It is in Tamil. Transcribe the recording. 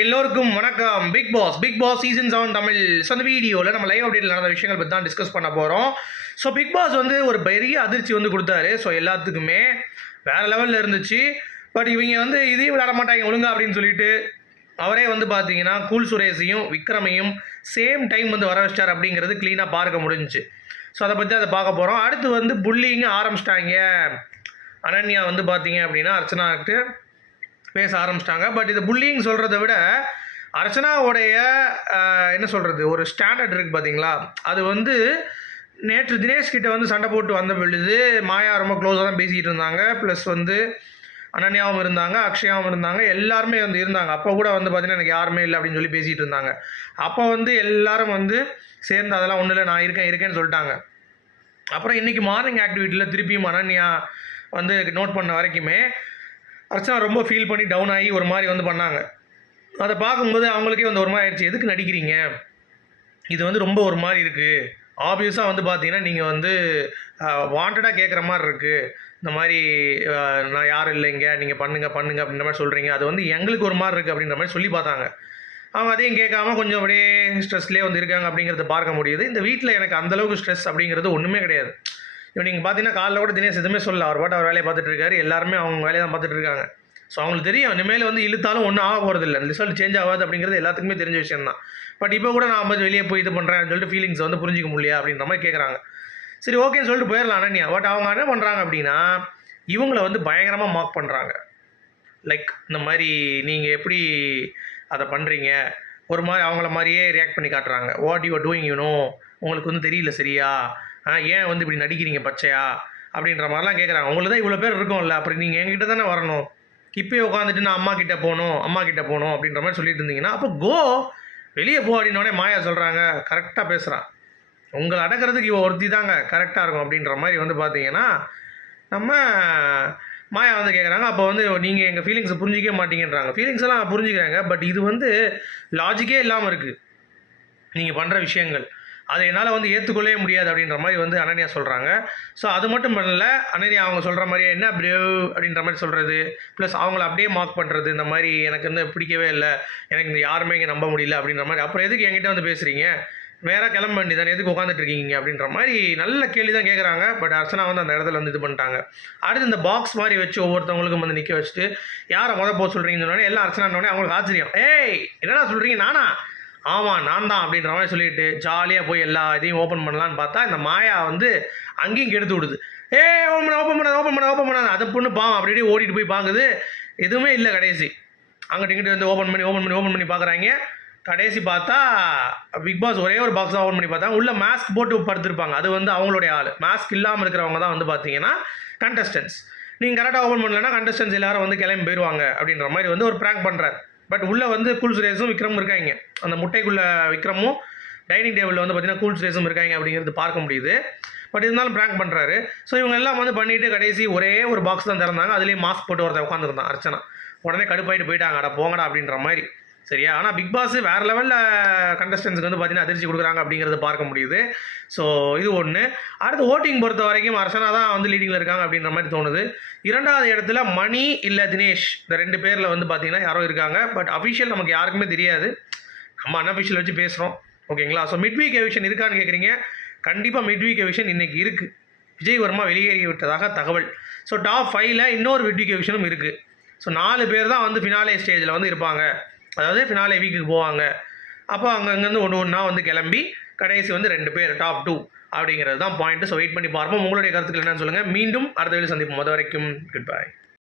எல்லோருக்கும் வணக்கம். Bigg Boss season 7 Tamil. So அந்த வீடியோவில் நம்ம லைவ் அப்டேட்டில் நடந்த விஷயங்கள் பற்றி தான் டிஸ்கஸ் பண்ண போகிறோம். ஸோ பிக் பாஸ் வந்து ஒரு பெரிய அதிர்ச்சி வந்து கொடுத்தாரு. ஸோ எல்லாத்துக்குமே வேறு லெவலில் இருந்துச்சு. பட் இவங்க வந்து இதையும் விளையாட மாட்டாங்க ஒழுங்கா அப்படின்னு சொல்லிட்டு அவரே வந்து பார்த்தீங்கன்னா கூல் சுரேஷையும் விக்ரமையும் சேம் டைம் வந்து வர வச்சிட்டார் அப்படிங்கிறது க்ளீனாக பார்க்க முடிஞ்சிச்சு. ஸோ அதை பற்றி அதை பார்க்க போகிறோம். அடுத்து வந்து புல்லிங்க ஆரம்பிச்சிட்டாங்க. அனன்யா வந்து பார்த்தீங்க அப்படின்னா அர்ச்சனாக்கிட்ட பேச ஆரம்பிச்சிட்டாங்க. பட் இது புல்லிங் சொல்கிறத விட அர்ச்சனாவுடைய என்ன சொல்கிறது ஒரு ஸ்டாண்டர்ட் இருக்குது பார்த்தீங்களா, அது வந்து நேற்று தினேஷ் கிட்ட வந்து சண்டை போட்டு வந்த பொழுது மாயா ரொம்ப க்ளோஸாக தான் பேசிக்கிட்டு இருந்தாங்க. ப்ளஸ் வந்து அனன்யாவும் இருந்தாங்க, அக்ஷயாவும் இருந்தாங்க, எல்லாருமே வந்து இருந்தாங்க. அப்போ கூட வந்து பார்த்தீங்கன்னா எனக்கு யாருமே இல்லை அப்படின்னு சொல்லி பேசிகிட்டு இருந்தாங்க. அப்போ வந்து எல்லாரும் வந்து சேர்ந்து அதெல்லாம் ஒன்றும் இல்லை நான் இருக்கேன்னு சொல்லிட்டாங்க. அப்புறம் இன்றைக்கி மார்னிங் ஆக்டிவிட்டியில் திருப்பியும் அனன்யா வந்து நோட் பண்ண வரைக்குமே அர்ச்சனா ரொம்ப ஃபீல் பண்ணி டவுன் ஆகி ஒரு மாதிரி வந்து பண்ணாங்க. அதை பார்க்கும்போது அவங்களுக்கே வந்து ஒரு மாதிரி ஆயிடுச்சு. எதுக்கு நடிக்கிறீங்க, இது வந்து ரொம்ப ஒரு மாதிரி இருக்குது. ஆப்வியஸாக வந்து பார்த்தீங்கன்னா நீங்கள் வந்து வாண்டடாக கேட்குற மாதிரி இருக்குது. இந்த மாதிரி நான் யாரும் இல்லைங்க, நீங்கள் பண்ணுங்க அப்படின்ற மாதிரி சொல்கிறீங்க, அது வந்து எங்களுக்கு ஒரு மாதிரி இருக்குது அப்படின்ற மாதிரி சொல்லி பார்த்தாங்க. அவங்க அதையும் கேட்காம கொஞ்சம் அப்படியே ஸ்ட்ரெஸ்லேயே வந்து இருக்காங்க அப்படிங்கிறத பார்க்க முடியுது. இந்த வீட்டில் எனக்கு அந்தளவுக்கு ஸ்ட்ரெஸ் அப்படிங்கிறது ஒன்றுமே கிடையாது. இப்போ நீங்கள் பார்த்தீங்கன்னா காலைல கூட தினேஷ் எதுவுமே சொல்லல, அவர் பாட்டு அவர் வேலையை பார்த்துட்டு இருக்காரு, எல்லாருமே அவங்க வேலையை தான் பார்த்துட்டு இருக்காங்க. ஸோ அவங்களுக்கு தெரியும் இனிமேல் வந்து இழுத்தாலும் ஒன்றும் ஆக போகிறது இல்லை, ரிசல்ட் சேஞ்ச் ஆகாது அப்படிங்கிறது எல்லாத்துக்குமே தெரிஞ்ச விஷயம் தான். பட் இப்போ கூட நான் வந்து வெளியே போய் இது பண்ணுறேன் சொல்லிட்டு ஃபீலிங்ஸ் வந்து புரிஞ்சிக்க முடியல அப்படின்ற மாதிரி கேட்குறாங்க. சரி ஓகேன்னு சொல்லிட்டு போயிடலாம் அனன்யா. பட் அவங்க என்ன பண்ணுறாங்க அப்படின்னா இவங்கள வந்து பயங்கரமாக மார்க் பண்ணுறாங்க. லைக் இந்த மாதிரி நீங்கள் எப்படி அதை பண்ணுறீங்க, ஒரு மாதிரி அவங்கள மாதிரியே ரியாக்ட் பண்ணி காட்டுறாங்க. வாட் யூ ஆர் டூயிங் உங்களுக்கு வந்து தெரியல சரியா, ஏன் வந்து இப்படி நடிக்கிறீங்க பச்சையா அப்படின்ற மாதிரிலாம் கேட்குறாங்க. உங்களுக்கு தான் இவ்வளோ பேர் இருக்கும்ல, அப்புறம் நீங்கள் என்கிட்ட தானே வரணும், இப்போயே உட்காந்துட்டு நான் அம்மா கிட்டே போகணும் அப்படின்ற மாதிரி சொல்லிட்டு இருந்தீங்கன்னா அப்போ வெளியே போ அப்படின்னோடனே மாயா சொல்கிறாங்க. கரெக்டாக பேசுகிறான், உங்களை அடக்கிறதுக்கு இவ ஒருத்தி தாங்க கரெக்டாக இருக்கும் அப்படின்ற மாதிரி வந்து பார்த்தீங்கன்னா நம்ம மாயா வந்து கேட்குறாங்க. அப்போ வந்து நீங்கள் எங்கள் ஃபீலிங்ஸை புரிஞ்சிக்கவே மாட்டீங்கன்றாங்க. ஃபீலிங்ஸ் எல்லாம் புரிஞ்சுக்கிறாங்க, பட் இது வந்து லாஜிக்கே இல்லாமல் இருக்குது நீங்கள் பண்ணுற விஷயங்கள், அதை என்னால் வந்து ஏற்றுக்கொள்ளவே முடியாது அப்படின்ற மாதிரி வந்து அனன்யா சொல்கிறாங்க. ஸோ அது மட்டும் பண்ணல, அனன்யா அவங்க சொல்கிற மாதிரியே என்ன பிரேவ் அப்படின்ற மாதிரி சொல்கிறது, ப்ளஸ் அவங்கள அப்படியே மார்க் பண்ணுறது, இந்த மாதிரி எனக்கு வந்து பிடிக்கவே இல்லை, எனக்கு இந்த யாருமே இங்கே நம்ப முடியல அப்படின்ற மாதிரி. அப்புறம் எதுக்கு என்கிட்ட வந்து பேசுகிறீங்க, வேறு கிளம்ப வேண்டி தானே, எதுக்கு உட்காந்துட்டு இருக்கீங்க அப்படின்ற மாதிரி நல்ல கேள்வி தான் கேட்குறாங்க. பட் அர்ச்சனா வந்து அந்த இடத்துல வந்து இது பண்ணிட்டாங்க. அடுத்து இந்த பாக்ஸ் மாதிரி வச்சு ஒவ்வொருத்தவங்களுக்கும் வந்து நிற்க வச்சுட்டு யாரை போக சொல்கிறீங்கன்னு சொன்னோடனே எல்லாம் அர்ச்சனானோடனே அவங்களுக்கு ஆச்சரியம். ஏய் என்னடா சொல்கிறீங்க, நானா, ஆமாம் நான் தான் அப்படின்ற மாதிரி சொல்லிட்டு ஜாலியாக போய் எல்லா இதையும் ஓப்பன் பண்ணலான்னு பார்த்தா இந்த மாயா வந்து அங்கேயும் கெடுத்து விடுது. ஓப்பன் பண்ணாது அதை பொண்ணு பாவம் அப்படி இப்படி ஓடிட்டு போய் பார்க்குது, எதுவுமே இல்லை. கடைசி அங்கிட்ட இங்கிட்ட வந்து ஓப்பன் பண்ணி பார்க்குறாங்க. கடைசி பார்த்தா பிக் பாஸ் ஒரே ஒரு பாக்ஸ் தான் ஓப்பன் பண்ணி பார்த்தாங்க. உள்ள மாஸ்க் போட்டு படுத்துருப்பாங்க, அது வந்து அவங்களுடைய ஆள். மாஸ்க் இல்லாமல் இருக்கிறவங்க தான் வந்து பார்த்தீங்கன்னா கண்டஸ்டன்ஸ். நீங்கள் கரெக்டாக ஓப்பன் பண்ணலன்னா கண்டஸ்டன்ஸ் எல்லாரும் வந்து கிளம்பி போயிடுவாங்க அப்படின்ற மாதிரி வந்து ஒரு ப்ராங்க் பண்ணுறாரு. பட் உள்ளே வந்து கூல் சுரேஷும் விக்ரமும் இருக்காங்க. அந்த முட்டைக்குள்ளே விக்ரமும் டைனிங் டேபிளில் வந்து பார்த்தீங்கன்னா கூல் சுரேஷும் இருக்காங்க அப்படிங்கிறது பார்க்க முடியுது. பட் இருந்தாலும் ப்ராங்க் பண்ணுறாரு. ஸோ இவங்க எல்லாம் வந்து பண்ணிவிட்டு கடைசி ஒரே ஒரு பாக்ஸ் தான் திறந்தாங்க, அதுலேயும் மாஸ்க் போட்டு ஒருத்தர் உட்காந்துருந்தான் அர்ச்சனா. உடனே கடுப்பாயிட்டு போயிட்டாங்க, அட போங்கடா அப்படின்ற மாதிரி. சரியா, ஆனால் பிக் பாஸ் வேறு லெவலில் கண்டஸ்டன்ஸுக்கு வந்து பார்த்தீங்கன்னா அதிர்ச்சி கொடுக்குறாங்க அப்படிங்கிறது பார்க்க முடியுது. ஸோ இது ஒன்று. அடுத்து ஓட்டிங் பொறுத்த வரைக்கும் அர்ச்சனா தான் வந்து லீடிங்கில் இருக்காங்க அப்படின்ற மாதிரி தோணுது. இரண்டாவது இடத்துல மணி இல்லை தினேஷ், இந்த 2 பேரில் வந்து பார்த்தீங்கன்னா யாரோ இருக்காங்க. பட் அஃபிஷியல் நமக்கு யாருக்குமே தெரியாது, நம்ம அன்அஃபிஷியல் வச்சு பேசுகிறோம். ஓகேங்களா. ஸோ மிட்வீக் எவிக்ஷன் இருக்கான்னு கேட்குறீங்க, கண்டிப்பாக மிட்வீக் எவிக்ஷன் இன்றைக்கி இருக்குது. விஜய் வர்மா வெளியேறி விட்டதாக தகவல். ஸோ டாப் 5ல் இன்னொரு மிட்வீக் எவிக்ஷனும் இருக்குது. ஸோ 4 பேர் தான் வந்து ஃபினாலே ஸ்டேஜில் வந்து இருப்பாங்க, அதாவது ஃபினாலே வீக்குக்கு போவாங்க. அப்போ அங்கங்கேருந்து ஒன்றா வந்து கிளம்பி கடைசி வந்து 2 பேர் டாப் 2 அப்படிங்கிறது தான் பாயிண்ட்டு. ஸோ வெயிட் பண்ணி பார்ப்போம். உங்களுடைய கருத்துக்கள் என்னன்னு சொல்லுங்கள். மீண்டும் அடுத்த வேலை சந்திப்போம். அது வரைக்கும் குட் பை.